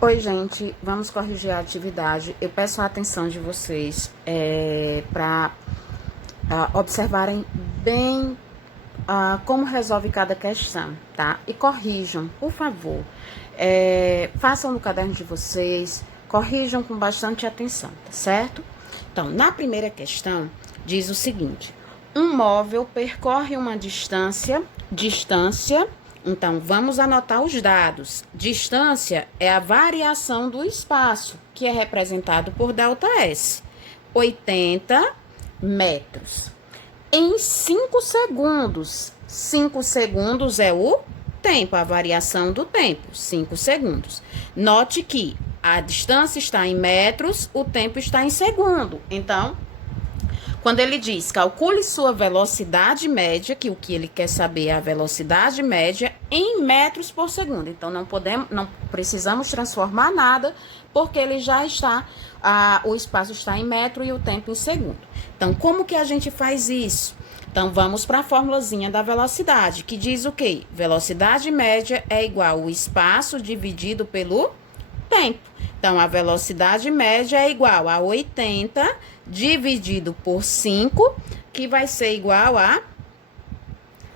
Oi, gente, vamos corrigir a atividade. Eu peço a atenção de vocês para observarem bem como resolve cada questão, tá? E corrijam, por favor. Façam no caderno de vocês, corrijam com bastante atenção, tá certo? Então, na primeira questão, diz o seguinte: um móvel percorre uma distância. Então, vamos anotar os dados. Distância é a variação do espaço, que é representado por ΔS. 80 metros. Em 5 segundos. 5 segundos é o tempo, a variação do tempo. 5 segundos. Note que a distância está em metros, o tempo está em segundo. Então, quando ele diz, calcule sua velocidade média, que o que ele quer saber é a velocidade média em metros por segundo. Então, não precisamos transformar nada, porque ele já está, o espaço está em metro e o tempo em segundo. Então, como que a gente faz isso? Então, vamos para a formulazinha da velocidade, que diz o quê? Velocidade média é igual ao espaço dividido pelo tempo. Então, a velocidade média é igual a 80 dividido por 5, que vai ser igual a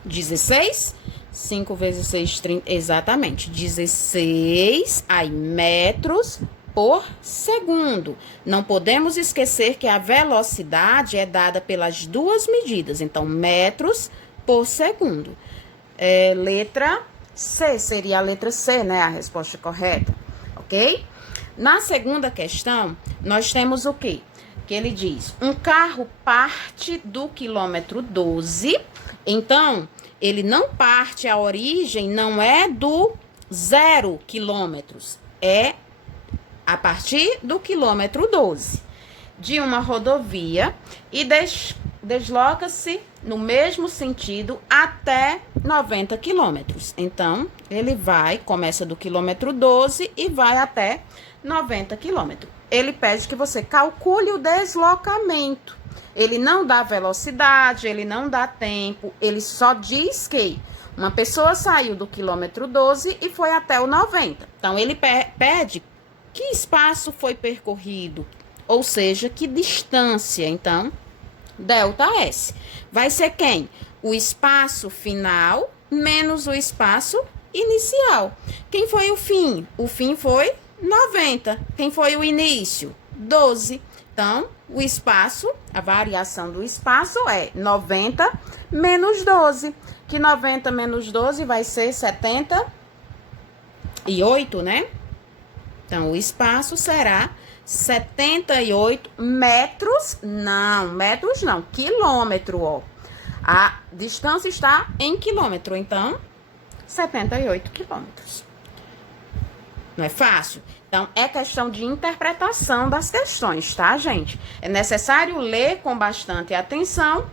16. 5 vezes 6, 30, exatamente, 16 metros por segundo. Não podemos esquecer que a velocidade é dada pelas duas medidas. Então, metros por segundo. Letra C, seria a letra C, né? A resposta correta, ok? Na segunda questão, nós temos o quê? Que ele diz, um carro parte do quilômetro 12, então, ele não parte, a origem não é do 0 quilômetros, é a partir do quilômetro 12, de uma rodovia e desloca-se no mesmo sentido até 90 quilômetros. Então, ele começa do quilômetro 12 e vai até 90 quilômetros. Ele pede que você calcule o deslocamento. Ele não dá velocidade, ele não dá tempo, ele só diz que uma pessoa saiu do quilômetro 12 e foi até o 90. Então, ele pede que espaço foi percorrido, ou seja, que distância. Então, ΔS vai ser quem? O espaço final menos o espaço inicial. Quem foi o fim? O fim foi 90. Quem foi o início? 12. Então, o espaço, a variação do espaço é 90 menos 12. Que 90 menos 12 vai ser 78, né? Então, o espaço será 78 metros. Não, metros não, quilômetro, ó. A distância está em quilômetro, então, 78 quilômetros. Não é fácil? Então, é questão de interpretação das questões, tá, gente? É necessário ler com bastante atenção,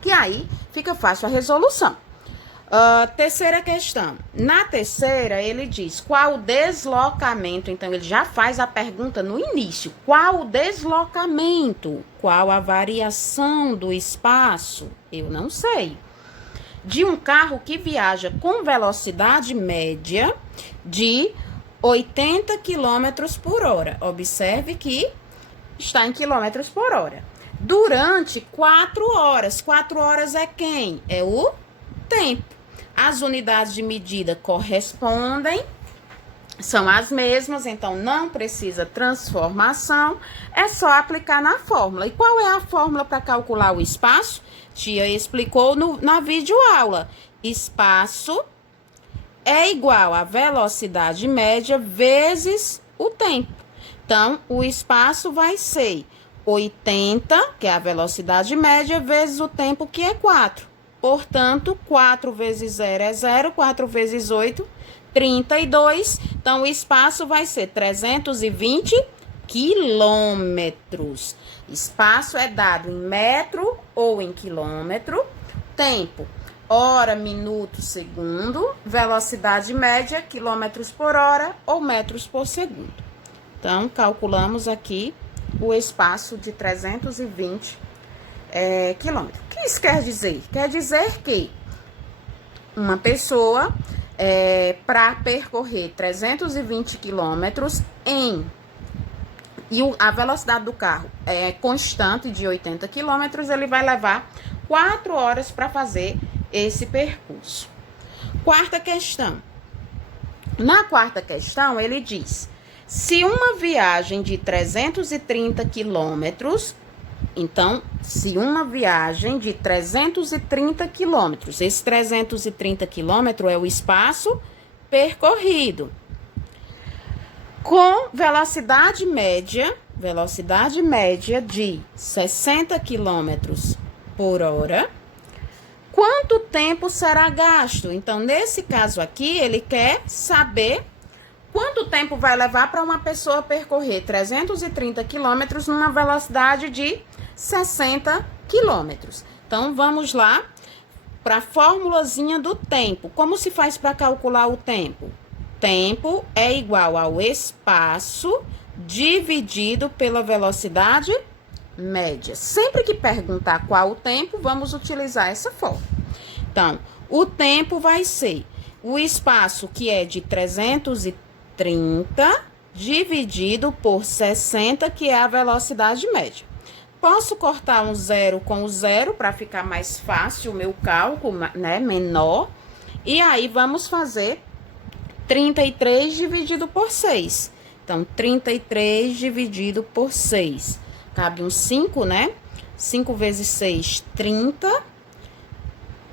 que aí fica fácil a resolução. Terceira questão. Na terceira, ele diz qual o deslocamento. Então, ele já faz a pergunta no início. Qual o deslocamento? Qual a variação do espaço? Eu não sei. De um carro que viaja com velocidade média de 80 km por hora. Observe que está em quilômetros por hora. Durante 4 horas. 4 horas é quem? É o tempo. As unidades de medida correspondem, são as mesmas, então não precisa transformação, é só aplicar na fórmula. E qual é a fórmula para calcular o espaço? Tia explicou na videoaula. Espaço é igual a velocidade média vezes o tempo. Então, o espaço vai ser 80, que é a velocidade média, vezes o tempo, que é 4. Portanto, 4 vezes 0 é 0, 4 vezes 8, 32. Então, o espaço vai ser 320 quilômetros. Espaço é dado em metro ou em quilômetro. Tempo, hora, minuto, segundo. Velocidade média, quilômetros por hora ou metros por segundo. Então, calculamos aqui o espaço de 320 quilômetros. O que isso quer dizer? Quer dizer que uma pessoa para percorrer 320 quilômetros a velocidade do carro é constante de 80 quilômetros, ele vai levar 4 horas para fazer esse percurso. Quarta questão. Na quarta questão, ele diz: se uma viagem de 330 quilômetros, então, se uma viagem de 330 quilômetros, esse 330 quilômetros é o espaço percorrido, com velocidade média de 60 quilômetros por hora, quanto tempo será gasto? Então, nesse caso aqui, ele quer saber quanto tempo vai levar para uma pessoa percorrer 330 quilômetros numa velocidade de 60 quilômetros. Então, vamos lá para a formulazinha do tempo. Como se faz para calcular o tempo? Tempo é igual ao espaço dividido pela velocidade média. Sempre que perguntar qual o tempo, vamos utilizar essa forma. Então, o tempo vai ser o espaço que é de 330 dividido por 60, que é a velocidade média. Posso cortar um zero com o zero para ficar mais fácil o meu cálculo, né, menor. E aí, vamos fazer 33 dividido por 6. Então, 33 dividido por 6. Cabe um 5, né? 5 vezes 6, 30.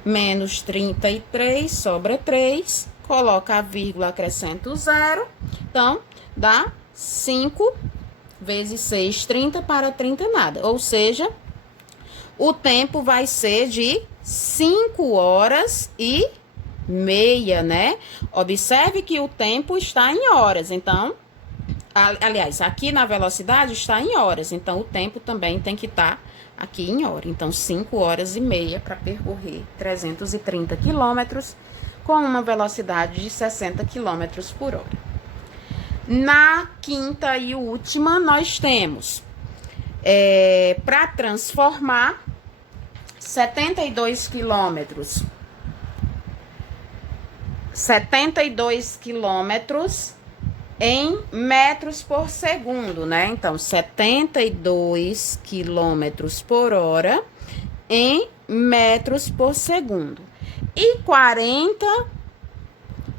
Menos 33, sobra 3. Coloca a vírgula, acrescenta o zero. Então, dá 5 vezes 6, 30, para 30 nada. Ou seja, o tempo vai ser de 5 horas e meia, né? Observe que o tempo está em horas, então, aliás, aqui na velocidade está em horas, então o tempo também tem que estar aqui em hora. Então, 5 horas e meia para percorrer 330 quilômetros com uma velocidade de 60 quilômetros por hora. Na quinta e última, nós temos, para transformar 72 quilômetros em metros por segundo, né? Então, 72 quilômetros por hora em metros por segundo. E 40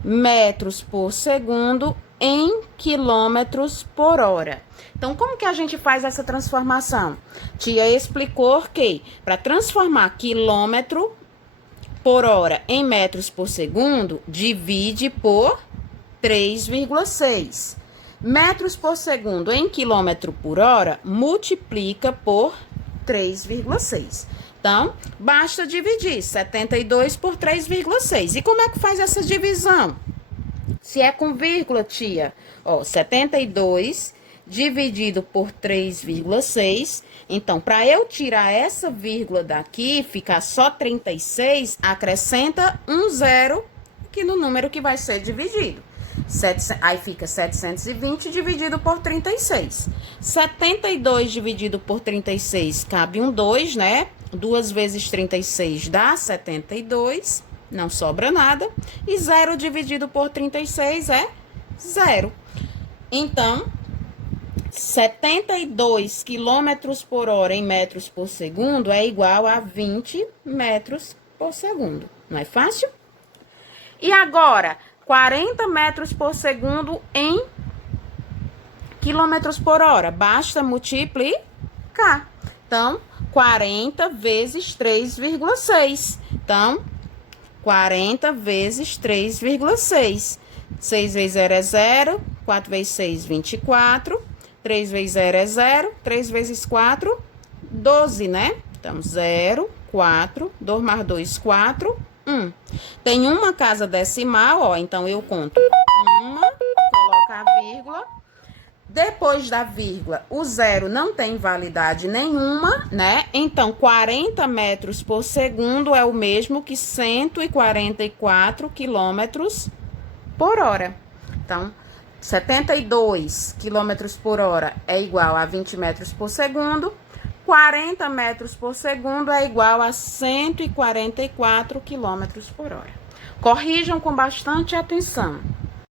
metros por segundo em quilômetros por hora. Então, como que a gente faz essa transformação? Tia explicou que para transformar quilômetro por hora em metros por segundo, divide por 3,6. Metros por segundo em quilômetro por hora, multiplica por 3,6. Então, basta dividir 72 por 3,6. E como é que faz essa divisão? Se é com vírgula, tia, 72 dividido por 3,6. Então, para eu tirar essa vírgula daqui, ficar só 36, acrescenta um zero aqui no número que vai ser dividido. Aí fica 720 dividido por 36. 72 dividido por 36, cabe um 2, né? 2 vezes 36 dá 72, não sobra nada. E 0 dividido por 36 é 0. Então, 72 quilômetros por hora em metros por segundo é igual a 20 metros por segundo. Não é fácil? E agora, 40 metros por segundo em quilômetros por hora. Basta multiplicar. Então, 40 vezes 3,6. Então, 40 vezes 3,6. 6 vezes 0 é 0. 4 vezes 6, 24. 3 vezes 0 é 0. 3 vezes 4, 12, né? Então, 0, 4. 2 mais 2, 4. 1. Tem uma casa decimal, então eu conto uma, coloco a vírgula. Depois da vírgula, o zero não tem validade nenhuma, né? Então, 40 metros por segundo é o mesmo que 144 quilômetros por hora. Então, 72 quilômetros por hora é igual a 20 metros por segundo. 40 metros por segundo é igual a 144 quilômetros por hora. Corrijam com bastante atenção.